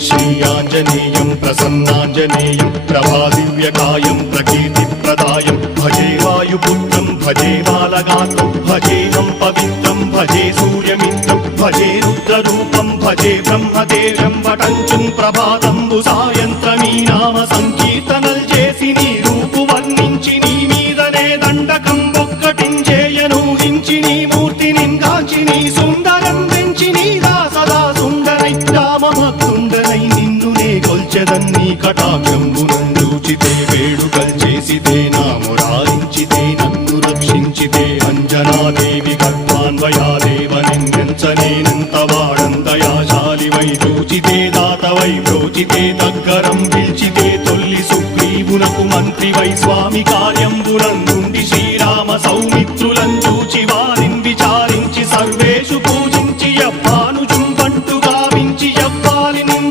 श्रीयाञ्जनेयं प्रसन्नाञ्जनेयं प्रभादिव्यकायं प्रकीर्तिप्रदायं भजे वायुपुत्रं भजे बालगात्रं भजेऽहं पवित्रं भजे सूर्यमित्रं भजे रुद्ररूपं भजे ब्रह्मदेव्यं वटञ्चुं ప్రభాతంబు సాయంత్రమీ నామ సంకీర్తనల్ చేసి నీ రూపు వర్ణించి నీ మీదనే దండకం ఒక్కటించేయను హించి నీ మూర్తిని గాంచి నీ సుందరం పెంచి నీ సదా సుందరై రామభక్తుండనై నిన్ను నే కొల్చెదన్ని కటాక్షంబునందూచితే వేడుకల్ చేసితే నా మురారించితే నన్ను రక్షించితే అంజనాదేవి గర్భాన్వయాదేవ నిన్నెంచనేనంత వాడంతయాశాలివై చూచితే దాతవై ప్రోచితే దగ్గరం పిలిచితే తొల్లి సుగ్రీవునకు మంత్రివై స్వామి కార్యంబునందుండి శ్రీరామ సౌమిత్రులను చూచి వారిని విచారించి సర్వేషు పూజించి అప్పాను